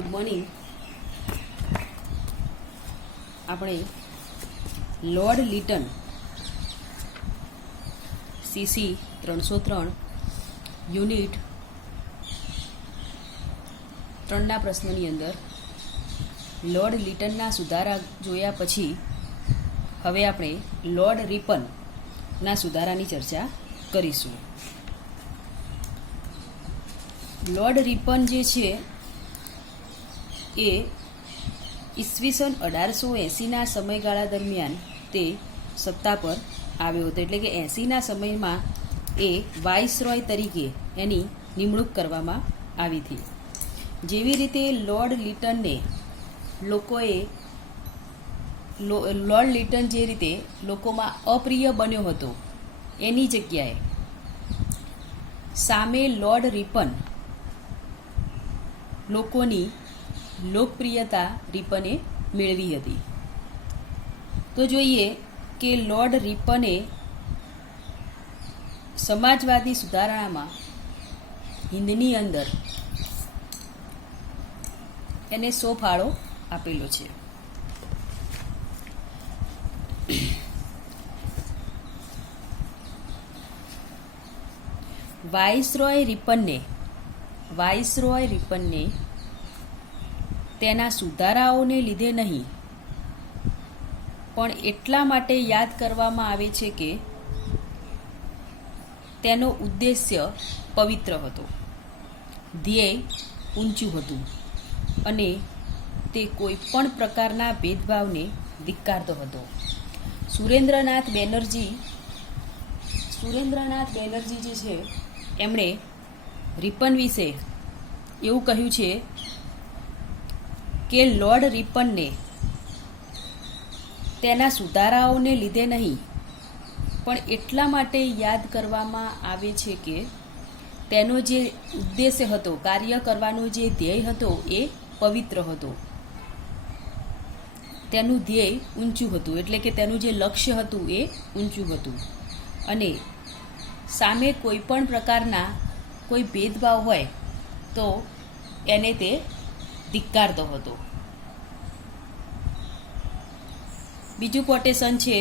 Good morning. આપણે lord Litan CC 303 unit 3ના પ્રશ્નની અંદર lord લીટનના સુધારા જોયા પછી હવે આપણે લોર્ડ રિપનના સુધારાની ચર્ચા કરીશું. લોર્ડ રિપન જે છે એ ઈસવીસન 1880ના સમયગાળા દરમિયાન તે સત્તા પર આવ્યો હતો. એટલે કે 80ના સમયમાં એ વાઇસરોય તરીકે એની નિમણૂક કરવામાં આવી હતી. જેવી રીતે લોર્ડ લીટન જે રીતે લોકોમાં અપ્રિય બન્યો હતો એની જગ્યાએ સામે લોર્ડ રિપન લોકોની લોકપ્રિયતા રિપને મેળવી હતી. તો જોઈએ કે લોર્ડ રિપને સમાજવાદી સુધારણામાં હિંદની અંદર એને 100 ફાળો આપેલો છે. વાઇસરોય રિપનને તેના સુધારાઓને લીધે નહીં પણ એટલા માટે યાદ કરવામાં આવે છે કે તેનો ઉદ્દેશ્ય પવિત્ર હતો, ધ્યેય ઊંચું હતું અને તે કોઈ પણ પ્રકારના ભેદભાવને ધિક્કારતો હતો. સુરેન્દ્રનાથ બેનર્જી જે છે એમણે રિપન વિશે એવું કહ્યું છે કે લોર્ડ રિપનને તેના સુધારાઓને લીધે નહીં પણ એટલા માટે યાદ કરવામાં આવે છે કે તેનો જે ઉદ્દેશ્ય હતો, કાર્ય કરવાનો જે ધ્યેય હતો એ પવિત્ર હતો, તેનું ધ્યેય ઊંચું હતું. એટલે કે તેનું જે લક્ષ્ય હતું એ ઊંચું હતું અને સામે કોઈ પણ પ્રકારના કોઈ ભેદભાવ હોય તો એને તે ધિક્કારતો હતો. બીજું કોટેશન છે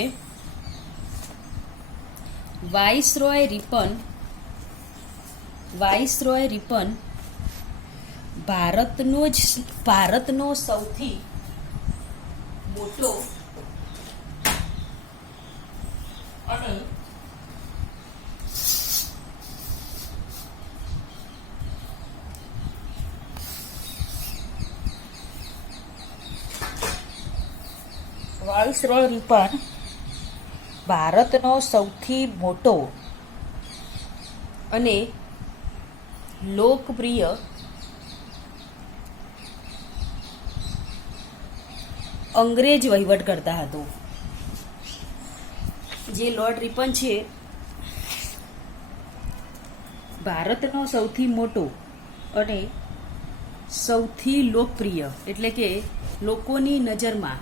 વાઇસરોય રિપન ભારતનો સૌથી મોટો અને વાઇસરોય રિપન ભારતનો સૌથી મોટો અને લોકપ્રિય અંગ્રેજ વહીવટકર્તા હતો. જે લોર્ડ રિપન છે ભારતનો સૌથી મોટો અને સૌથી લોકપ્રિય, એટલે કે લોકોની નજરમાં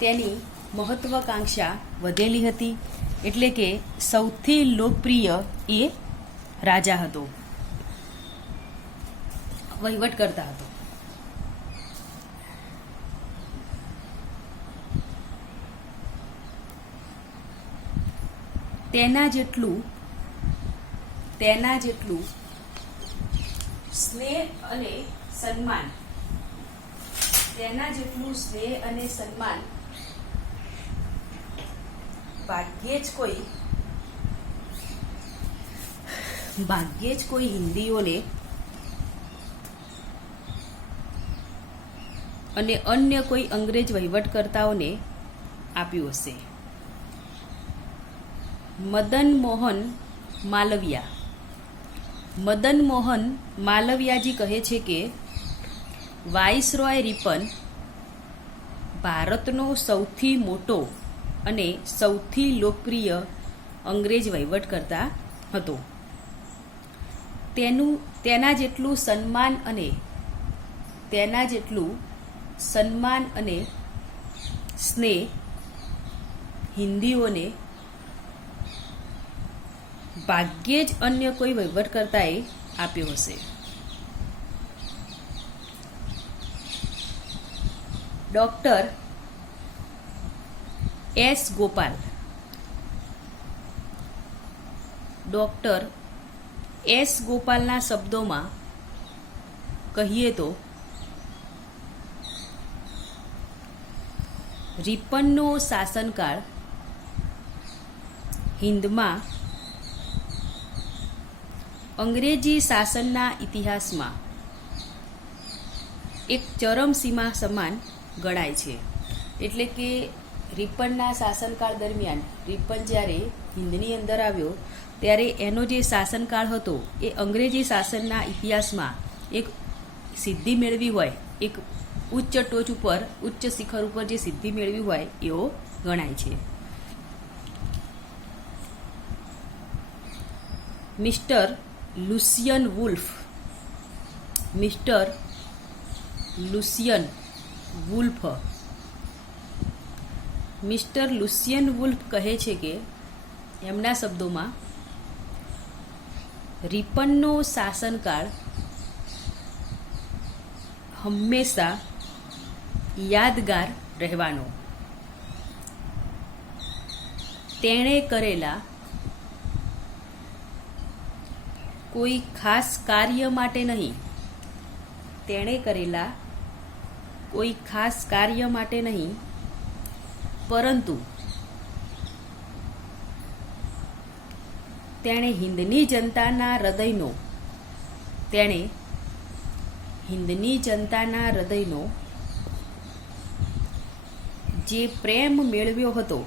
તેની મહત્વાકાંક્ષા વધેલી હતી. એટલે કે સૌથી લોકપ્રિય એ રાજા હતો, વહીવટ કરતા હતો. તેના જેટલું સ્નેહ અને સન્માન ભાગ્યે જ કોઈ હિન્દીઓને અને અન્ય કોઈ અંગ્રેજ વહીવટકર્તાઓને આપ્યું હશે. મદન મોહન માલવિયાજી કહે છે કે વાઇસરોય રિપન ભારતનો સૌથી મોટો અને સૌથી લોકપ્રિય અંગ્રેજ વહીવટકર્તા હતો. તેના જેટલું સન્માન અને સ્નેહ હિન્દીઓને ભાગ્યે જ અન્ય કોઈ વહીવટકર્તાએ આપ્યો હશે. Doctor S Gopal, doctor S ગોપાલના શબ્દોમાં કહીએ તો રીપનનો શાસનકાળ હિંદમાં અંગ્રેજી શાસનના ઇતિહાસમાં એક ચરમસીમા સમાન ગણાય છે. એટલે કે રીપનના શાસનકાળ દરમિયાન રીપન જ્યારે હિંદની અંદર આવ્યો ત્યારે એનો જે શાસનકાળ હતો એ અંગ્રેજી શાસનના ઇતિહાસમાં એક સિદ્ધિ મેળવી હોય, એક ઉચ્ચ ટોચ ઉપર, ઉચ્ચ શિખર ઉપર જે સિદ્ધિ મેળવી હોય એવો ગણાય છે. Mister Lucien Wolf, mister Lucien Wolf, mister Lucien Wolf કહે છે કે એમના શબ્દોમાં રીપનનો શાસનકાળ હંમેશા યાદગાર રહેવાનો. તેણે કરેલા કોઈ ખાસ કાર્ય માટે નહીં, તેણે કરેલા કોઈ ખાસ કાર્ય માટે નહીં, પરંતુ તેણે હિંદની જનતાના હૃદયનો, તેણે હિંદની જનતાના હૃદયનો જે પ્રેમ મેળવ્યો હતો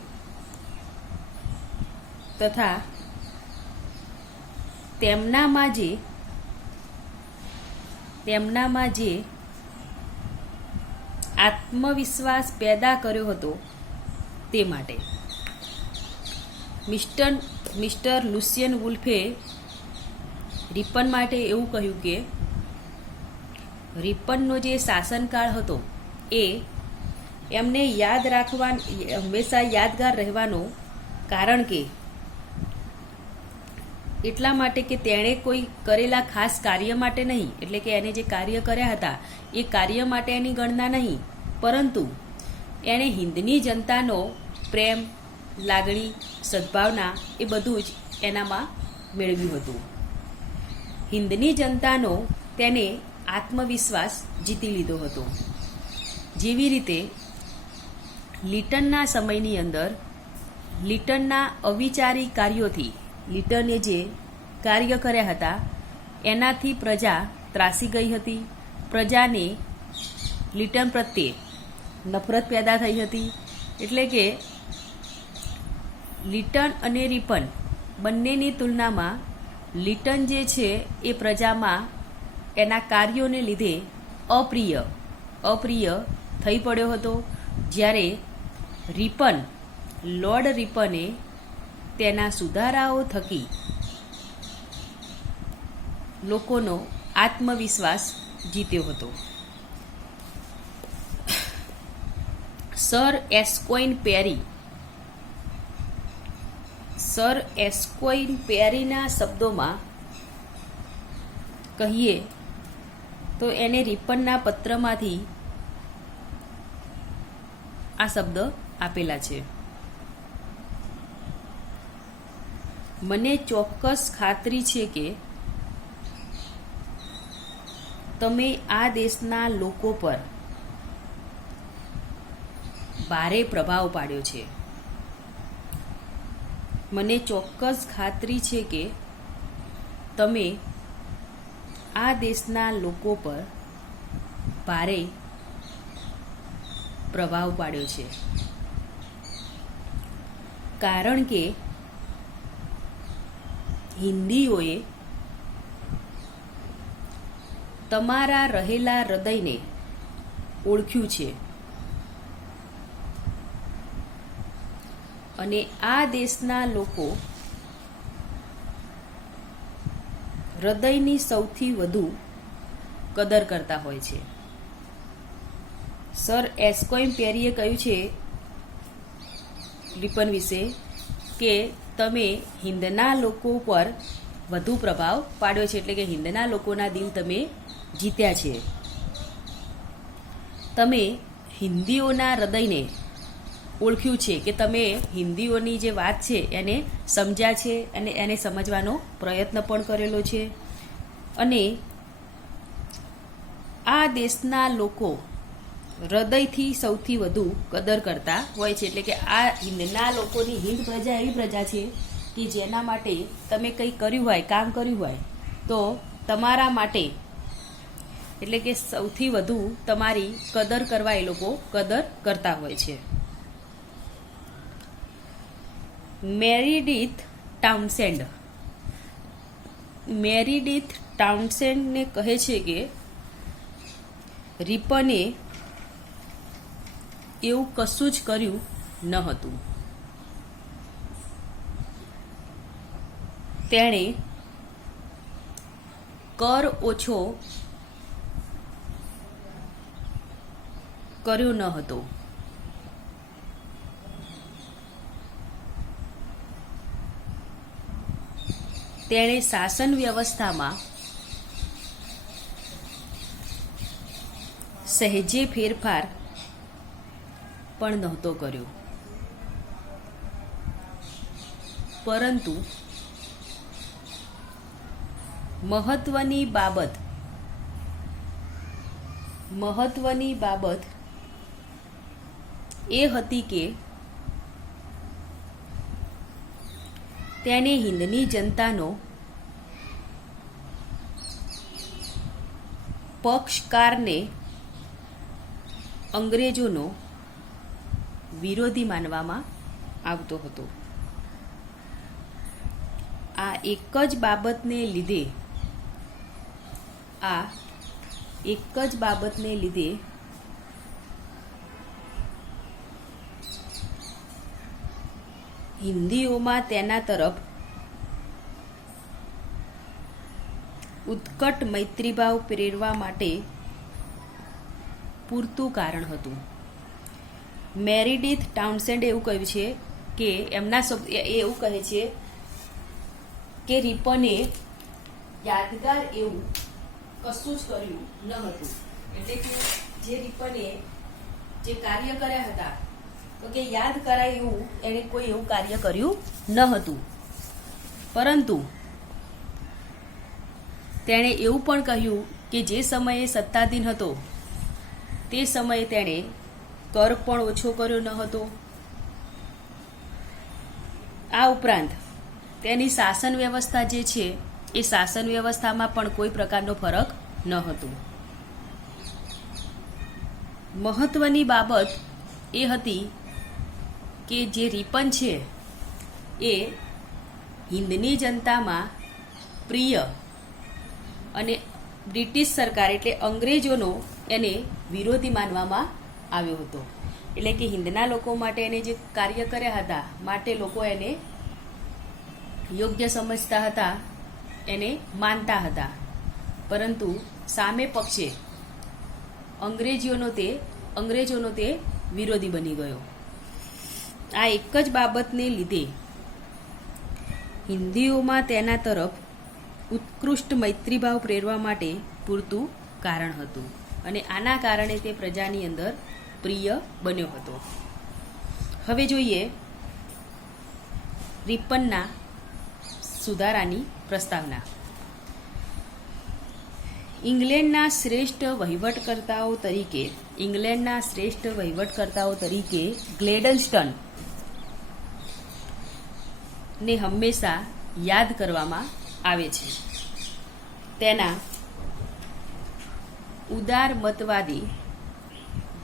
તથા તેમનામાં જે આત્મવિશ્વાસ પેદા કર્યો હતો તે માટે. મિસ્ટર લુસિયન વુલ્ફે રીપન માટે એવું કહ્યું કે રીપનનો જે શાસનકાળ હતો એ એમને યાદ રાખવા, હંમેશા યાદગાર રહેવાનો કારણ કે એટલા માટે કે તેણે કોઈ કરેલા ખાસ કાર્ય માટે નહીં, એટલે કે એને જે કાર્ય કર્યા હતા એ કાર્ય માટે એની ગણના નહીં, પરંતુ એણે હિંદની જનતાનો પ્રેમ, લાગણી, સદભાવના એ બધું જ એનામાં મેળવ્યું હતું. હિંદની જનતાનો તેને આત્મવિશ્વાસ જીતી લીધો હતો. જેવી રીતે લીટનના સમયની અંદર લીટનના અવિચારી કાર્યોથી, લીટને જે કાર્ય કર્યા હતા એનાથી પ્રજા ત્રાસી ગઈ હતી. પ્રજાને લીટન પ્રત્યે નફરત પેદા થઈ હતી. એટલે કે લીટન અને રીપન બંનેની તુલનામાં લીટન જે છે એ પ્રજામાં એના કાર્યોને લીધે અપ્રિય થઈ પડ્યો હતો. જ્યારે રીપન, લોર્ડ રીપને તેના સુધારાઓ થકી લોકોનો આત્મવિશ્વાસ જીત્યો હતો. સર એસ્કોઇન પેરીના શબ્દોમાં કહીએ તો એને રીપનના પત્રમાંથી આ શબ્દ આપેલા છે. મને ચોક્કસ ખાતરી છે કે તમે આ દેશના લોકો પર ભારે પ્રભાવ પાડ્યો છે. મને ચોક્કસ ખાતરી છે કે તમે આ દેશના લોકો પર ભારે પ્રભાવ પાડ્યો છે. કારણ કે હિન્દીઓએ તમારા રહેલા હૃદયને ઓળખ્યું છે અને આ દેશના લોકો હૃદયની સૌથી વધુ કદર કરતા હોય છે. સર એસ્કોઇન પેરીએ કહ્યું છે રીપન વિશે કે તમે હિંદના લોકો પર વધુ પ્રભાવ પાડ્યો છે, એટલે કે હિંદના લોકોના દિલ તમે જીત્યા છે. તમે હિન્દીઓના હૃદયને ઓળખ્યું છે કે તમે હિન્દીઓની જે વાત છે એને સમજ્યા છે અને એને સમજવાનો પ્રયત્ન પણ કરેલો છે અને આ દેશના લોકો હૃદયથી સૌથી વધુ કદર કરતા હોય છે. એટલે કે આ હિન્દના લોકોની હિન્દ પ્રજા એવી પ્રજા છે કે જેના માટે તમે કંઈ કર્યું હોય, કામ કર્યું હોય તો તમારા માટે એટલે કે સૌથી વધુ તમારી કદર કરવા એ લોકો કદર કરતા હોય છે. મેરીડીથ ટાઉનસેન્ડને કહે છે કે રિપને એવું કશું જ કર્યું ન હતું. તેણે કર ઓછો કર્યો ન હતો. તેણે શાસન વ્યવસ્થામાં સહેજે ફેરફાર પણ નહોતો કર્યો, પરંતુ મહત્વની બાબત એ હતી કે તેણે હિન્દની જનતાનો પક્ષકારને અંગ્રેજોનો વિરોધી માનવામાં આવતો હતો. આ એક જ બાબતને લીધે હિન્દીઓમાં તેના તરફ ઉત્કટ મૈત્રીભાવ પ્રેરવા માટે પૂરતું કારણ હતું. મેરીડીથ ટાઉનસેન્ડે એવું કહ્યું છે કે એવું કહે છે કે રિપને યાદગાર એવું કશું જ કર્યું ન હતું. એટલે કે જે રિપને જે કાર્ય કર્યા હતા તો કે યાદ કરાય એવું એણે કોઈ એવું કાર્ય કર્યું ન હતું, પરંતુ તેણે એવું પણ કહ્યું કે જે સમયે સત્તાધીન હતો તે સમયે તેણે કર પણ ઓછો કર્યો ન હતો. આ ઉપરાંત તેની શાસન વ્યવસ્થા જે છે એ શાસન વ્યવસ્થામાં પણ કોઈ પ્રકારનો ફરક ન હતો. મહત્વની બાબત એ હતી કે જે રિપન છે એ હિન્દની જનતામાં પ્રિય અને બ્રિટિશ સરકાર એટલે અંગ્રેજોનો એને વિરોધી માનવામાં આવ્યો હતો. એટલે કે હિન્દના લોકો માટે એને જે કાર્ય કર્યા હતા માટે લોકો એને યોગ્ય સમજતા હતા, એને માનતા હતા, પરંતુ સામે પક્ષે અંગ્રેજોનો તે વિરોધી બની ગયો. આ એક જ બાબતને લીધે હિન્દીઓમાં તેના તરફ ઉત્કૃષ્ટ મૈત્રીભાવ પ્રેરવા માટે પૂરતું કારણ હતું અને આના કારણે તે પ્રજાની અંદર પ્રિય બન્યો હતો. હવે જોઈએ રિપનના સુધારાની પ્રસ્તાવના. ઇંગ્લેન્ડના શ્રેષ્ઠ વહીવટકર્તાઓ તરીકે ગ્લેડસ્ટન ને હંમેશા યાદ કરવામાં આવે છે. તેના ઉદારમતવાદી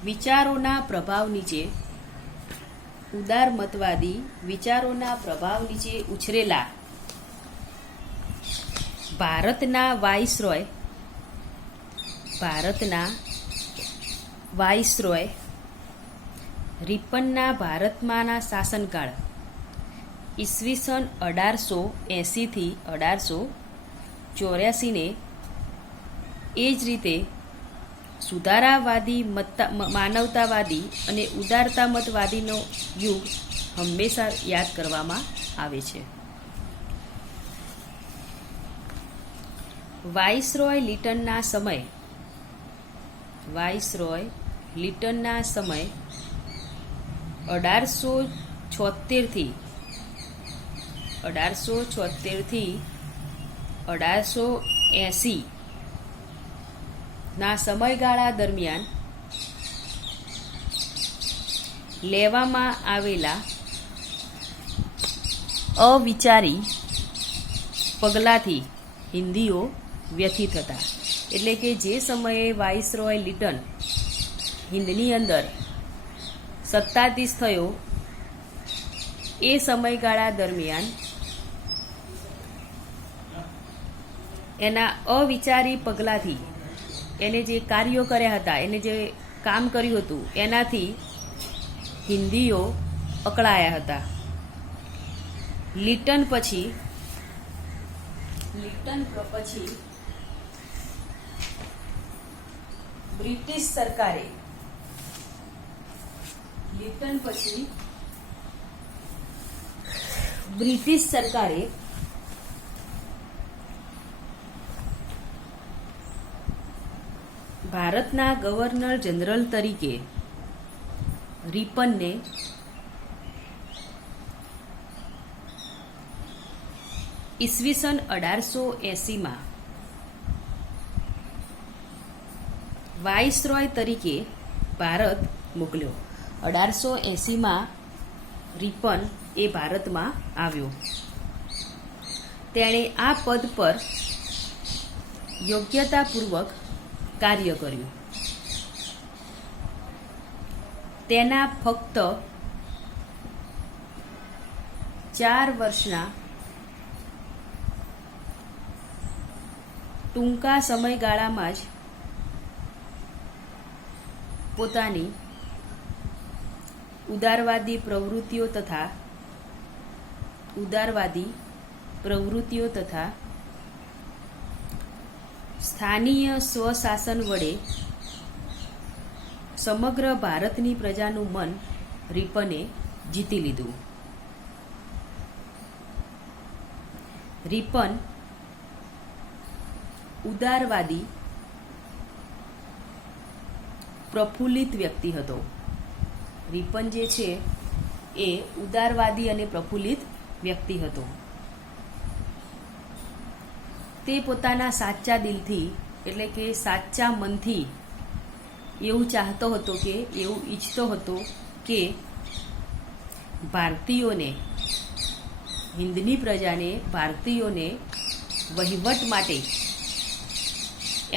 વિચારોના પ્રભાવ નીચે ઉછરેલા ભારતના વાઇસરોય રિપનના ભારતમાંના શાસનકાળ ઈસવીસન 1880 થી 1884 ને એ જ રીતે સુધારાવાદી માનવતાવાદી અને ઉદારતામતવાદીનો યુગ હંમેશા યાદ કરવામાં આવે છે. વાઇસરોય લિટનના સમય 1876 થી 1880 ના સમયગાળા દરમિયાન લેવામાં આવેલા અવિચારી પગલાંથી હિન્દીઓ વ્યથિત હતા. એટલે કે જે સમયે વાઇસરોય લિટન હિન્દની અંદર સત્તાધીશ થયો એ સમયગાળા દરમિયાન એના અવિચારી પગલાંથી એને જે કાર્યો કર્યા હતા, એને જે કામ કર્યું હતું એનાથી હિન્દીઓ અકળાયા હતા. લિટન પછી બ્રિટિશ સરકારે ભારતના ગવર્નર જનરલ તરીકે રિપનને ઈસવીસન 1880માં વાઇસરોય તરીકે ભારત મોકલ્યો. 1880માં રિપન એ ભારતમાં આવ્યો. તેણે આ પદ પર યોગ્યતાપૂર્વક કાર્ય કર્યું. તેના ફક્ત 4 વર્ષના ટૂંકા સમયગાળામાં જ પોતાની ઉદારવાદી પ્રવૃત્તિઓ તથા સ્થાનીય સ્વશાસન વડે સમગ્ર ભારતની પ્રજાનું મન રિપને જીતી લીધું. રિપન ઉદારવાદી પ્રફુલ્લિત વ્યક્તિ હતો. રિપન જે છે એ ઉદારવાદી અને પ્રફુલ્લિત વ્યક્તિ હતો. તે પોતાના સાચા દિલથી એટલે કે સાચા મનથી એવું ચાહતો હતો કે એવું ઈચ્છતો હતો કે ભારતીયોને, હિન્દની પ્રજાને, ભારતીયોને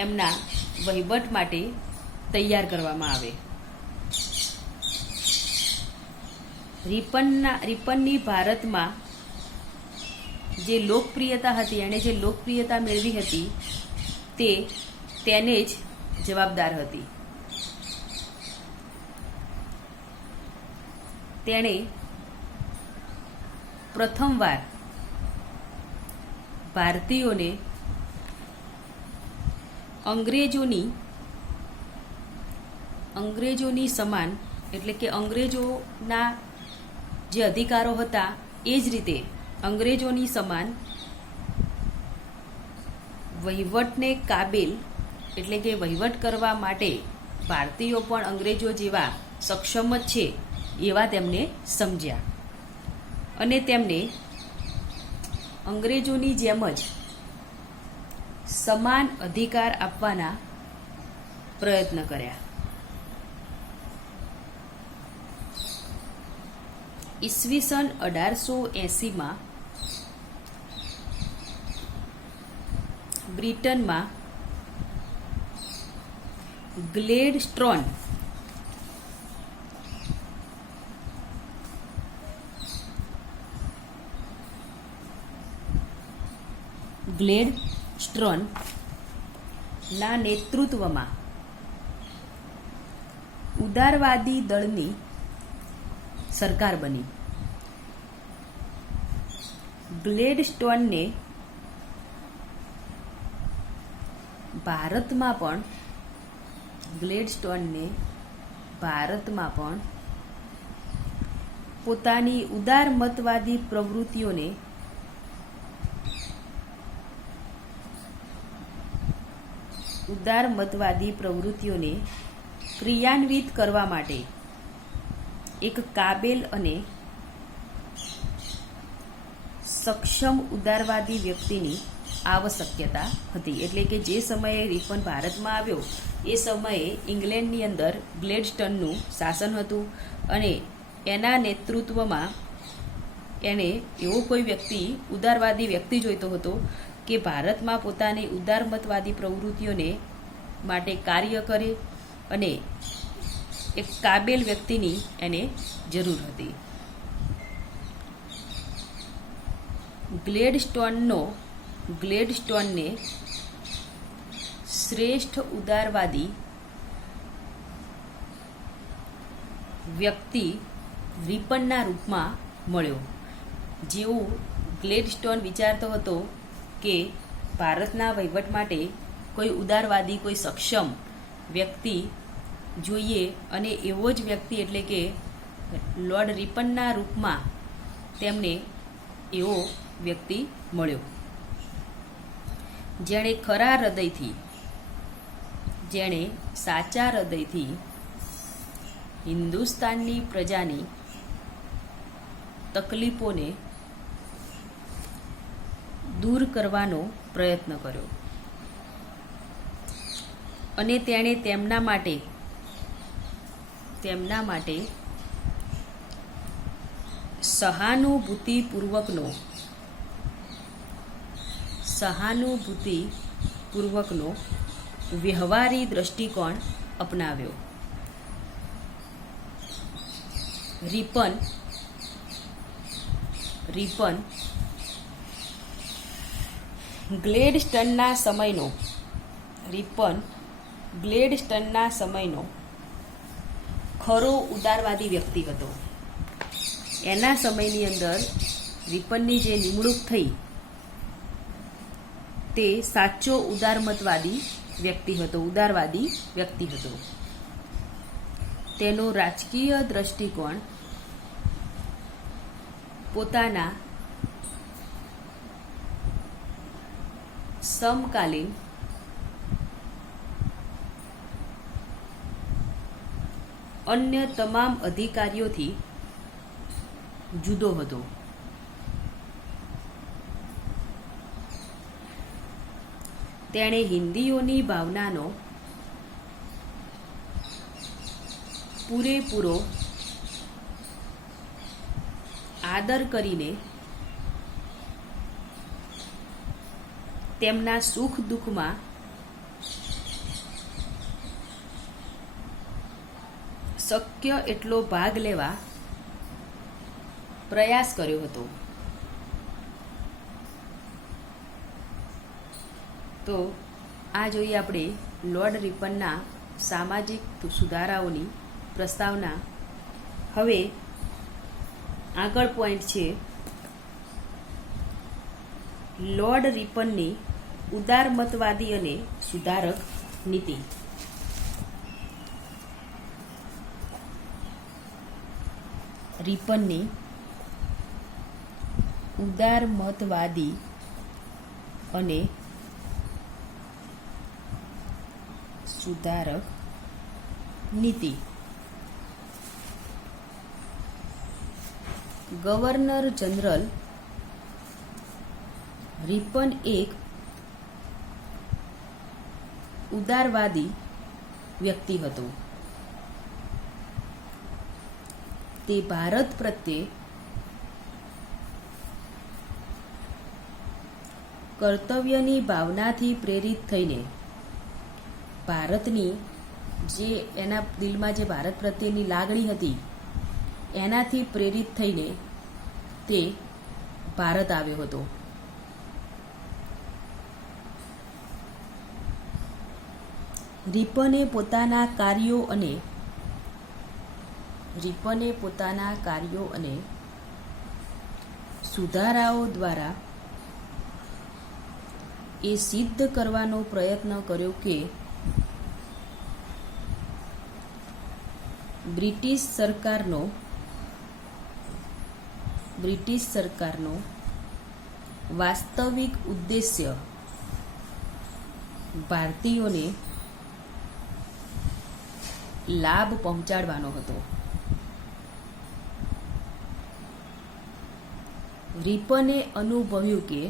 એમના વહીવટ માટે તૈયાર કરવામાં આવે. રિપનની ભારતમાં જે લોકપ્રિયતા હતી, એણે જે લોકપ્રિયતા મેળવી હતી તે તેને જ જવાબદાર હતી. તેણે પ્રથમવાર ભારતીયોને અંગ્રેજોની સમાન એટલે કે અંગ્રેજોના જે અધિકારો હતા એ જ રીતે અંગ્રેજોની સમાન વહીવટને કાબિલ એટલે કે વહીવટ કરવા માટે ભારતીયો પણ અંગ્રેજો જેવા સક્ષમ જ છે એવા તેમને સમજ્યા અને તેમને અંગ્રેજોની જેમ જ સમાન અધિકાર આપવાના પ્રયત્ન કર્યા. ઈસવીસન 1880માં બ્રિટનમાં ગ્લેડસ્ટોન ના નેતૃત્વમાં ઉદારવાદી દળની સરકાર બની. ગ્લેડસ્ટોનને ભારતમાં પણ પોતાની ઉદારમતવાદી પ્રવૃત્તિઓને ક્રિયાન્વિત કરવા માટે એક કાબેલ અને સક્ષમ ઉદારવાદી વ્યક્તિની આવશ્યકતા હતી. એટલે કે જે સમયે રિપન ભારતમાં આવ્યો એ સમયે ઇંગ્લેન્ડની અંદર ગ્લેડસ્ટનનું શાસન હતું અને એના નેતૃત્વમાં એણે એવો કોઈ વ્યક્તિ ઉદારવાદી વ્યક્તિ જોઈતો હતો કે ભારતમાં પોતાની ઉદારમતવાદી પ્રવૃત્તિઓને માટે કાર્ય કરે અને એક કાબેલ વ્યક્તિની એને જરૂર હતી. ગ્લેડસ્ટોનને શ્રેષ્ઠ ઉદારવાદી વ્યક્તિ રિપનના રૂપમાં મળ્યો. જેવું ગ્લેડસ્ટોન વિચારતો હતો કે ભારતના વહીવટ માટે કોઈ ઉદારવાદી કોઈ સક્ષમ વ્યક્તિ જોઈએ અને એવો જ વ્યક્તિ એટલે કે લોર્ડ રિપનના રૂપમાં તેમને એવો વ્યક્તિ મળ્યો જેણે ખરા હૃદયથી જેણે સાચા હૃદયથી હિન્દુસ્તાનની પ્રજાની તકલીફોને દૂર કરવાનો પ્રયત્ન કર્યો અને તેણે તેમના માટે સહાનુભૂતિપૂર્વકનો વ્યવહારી દ્રષ્ટિકોણ અપનાવ્યો. રિપન ગ્લેડસ્ટનના સમયનો ખરો ઉદારવાદી વ્યક્તિ હતો. એના સમયની અંદર રિપનની જે નિમણૂક થઈ તે સાચો ઉદારવાદી વ્યક્તિ હતો. તેનો રાજકીય દ્રષ્ટિકોણ પોતાના સમકાલીન અન્ય તમામ અધિકારીઓથી જુદો હતો. તેણે હિન્દીઓની ભાવનાનો પૂરેપૂરો આદર કરીને તેમના સુખ દુઃખમાં શક્ય એટલો ભાગ લેવા પ્રયાસ કર્યો હતો. તો આ જોઈએ આપણે લોર્ડ રિપનના સામાજિક સુધારાઓની પ્રસ્તાવના. હવે આગળ પોઈન્ટ છે લોર્ડ રિપનની ઉદારમતવાદી અને સુધારક નીતિ. રિપનની ઉદારમતવાદી અને સુધારક નીતિ. ગવર્નર જનરલ રિપન એક ઉદારવાદી વ્યક્તિ હતો. તે ભારત પ્રત્યે કર્તવ્યની ભાવનાથી પ્રેરિત થઈને ભારતની જે એના દિલમાં જે ભારત પ્રત્યેની લાગણી હતી એનાથી પ્રેરિત થઈને તે ભારત આવ્યો હતો. રિપને પોતાના કાર્યો અને સુધારાઓ દ્વારા એ સિદ્ધ કરવાનો પ્રયત્ન કર્યો કે બ્રિટિશ સરકારનો વાસ્તવિક ઉદ્દેશ્ય ભારતીયોને લાભ પહોંચાડવાનો હતો. રિપને અનુભવ્યું કે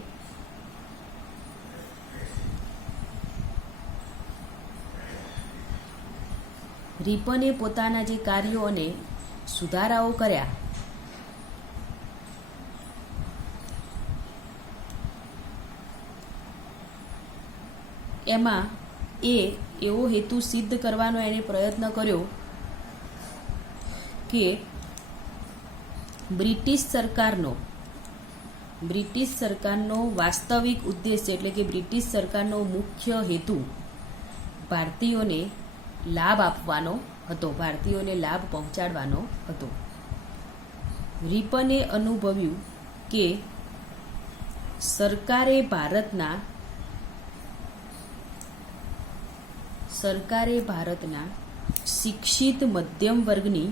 રિપને પોતાના જે કાર્યો અને સુધારાઓ કર્યા એમાં એવો હેતુ સિદ્ધ કરવાનો એણે પ્રયત્ન કર્યો કે બ્રિટિશ સરકારનો વાસ્તવિક ઉદ્દેશ્ય એટલે કે બ્રિટિશ સરકારનો મુખ્ય હેતુ ભારતીયોને લાભ આપવાનો હતો, ભારતીયોને લાભ પહોંચાડવાનો હતો. રિપને અનુભવ્યું કે સરકારે ભારતના શિક્ષિત મધ્યમ વર્ગની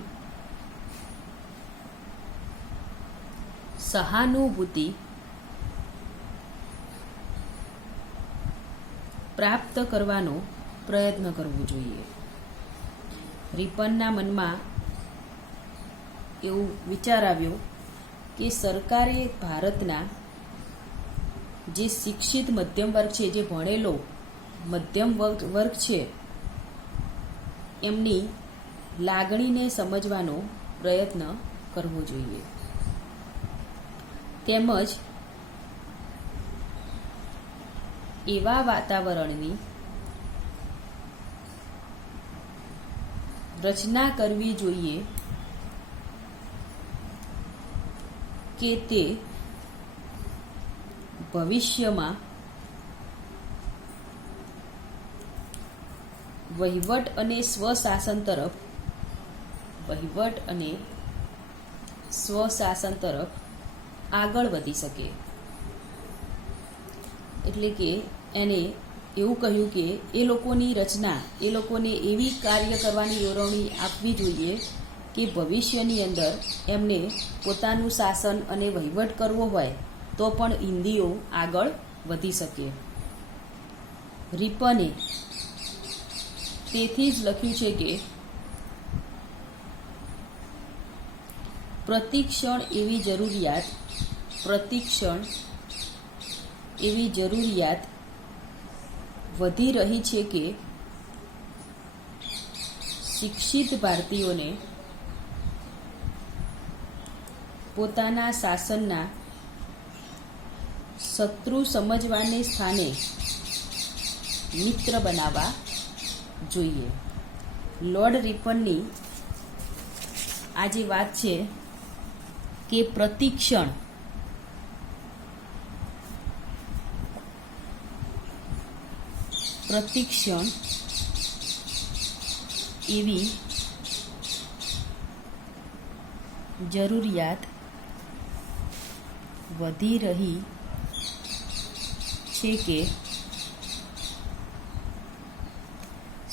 સહાનુભૂતિ પ્રાપ્ત કરવાનો પ્રયત્ન કરવો જોઈએ. રિપનના મનમાં એવું વિચાર આવ્યો કે સરકારે ભારતના જે શિક્ષિત મધ્યમ વર્ગ છે, જે ભણેલો મધ્યમ વર્ગ છે, એમની લાગણીને સમજવાનો પ્રયત્ન કરવો જોઈએ. તેમજ એવા વાતાવરણની રચના કરવી જોઈએ કે તે ભવિષ્યમાં વહીવટ અને સ્વશાસન તરફ આગળ વધી શકે. એટલે કે એને એવું કહ્યું કે એ લોકોની રચના, એ લોકોને એવી કાર્ય કરવાની દોરવણી આપવી જોઈએ કે ભવિષ્યની અંદર એમને પોતાનું શાસન અને વહીવટ કરવો હોય તો પણ હિન્દીઓ આગળ વધી શકે. રિપને તેથી જ લખ્યું છે કે પ્રતિક્ષણ એવી જરૂરિયાત વધી રહી છે કે શિક્ષિત ભારતીયોને પોતાના શાસનના શત્રુ સમજવાને સ્થાને મિત્ર બનાવવા જોઈએ. લોર્ડ રિપનની આ જે વાત છે કે પ્રતિક્ષણ એવી જરૂરિયાત વધી રહી છે કે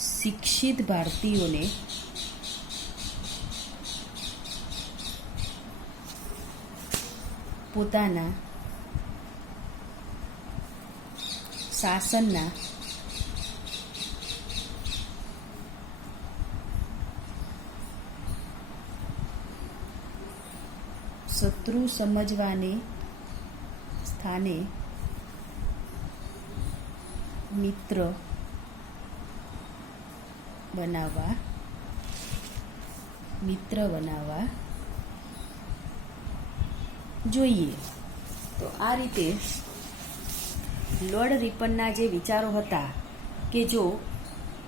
શિક્ષિત ભારતીયોને પોતાના શાસનના શત્રુ સમજવાને સ્થાને મિત્ર બનાવવા જોઈએ. તો આ રીતે લોર્ડ રિપનના જે વિચારો હતા કે જો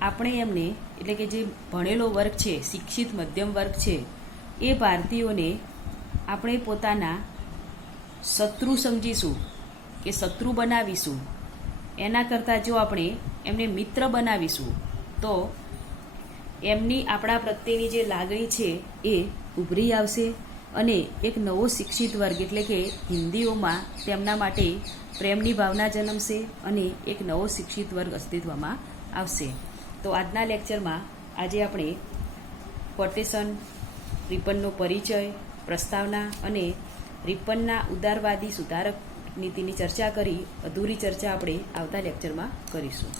આપણે એમને એટલે કે જે ભણેલો વર્ગ છે, શિક્ષિત મધ્યમ વર્ગ છે, એ ભારતીયોને આપણે પોતાના શત્રુ સમજીશું કે શત્રુ બનાવીશું, એના કરતાં જો આપણે એમને મિત્ર બનાવીશું તો એમની આપણા પ્રત્યેની જે લાગણી છે એ ઉભરી આવશે અને એક નવો શિક્ષિત વર્ગ એટલે કે હિન્દીઓમાં તેમના માટે પ્રેમની ભાવના જન્મશે અને એક નવો શિક્ષિત વર્ગ અસ્તિત્વમાં આવશે. તો આજના લેક્ચરમાં આજે આપણે કોટેશન, રિપનનો પરિચય, પ્રસ્તાવના અને રિપનના ઉદારવાદી સુધારક નીતિની ચર્ચા કરી. અધૂરી ચર્ચા આપણે આવતા લેક્ચરમાં કરીશું.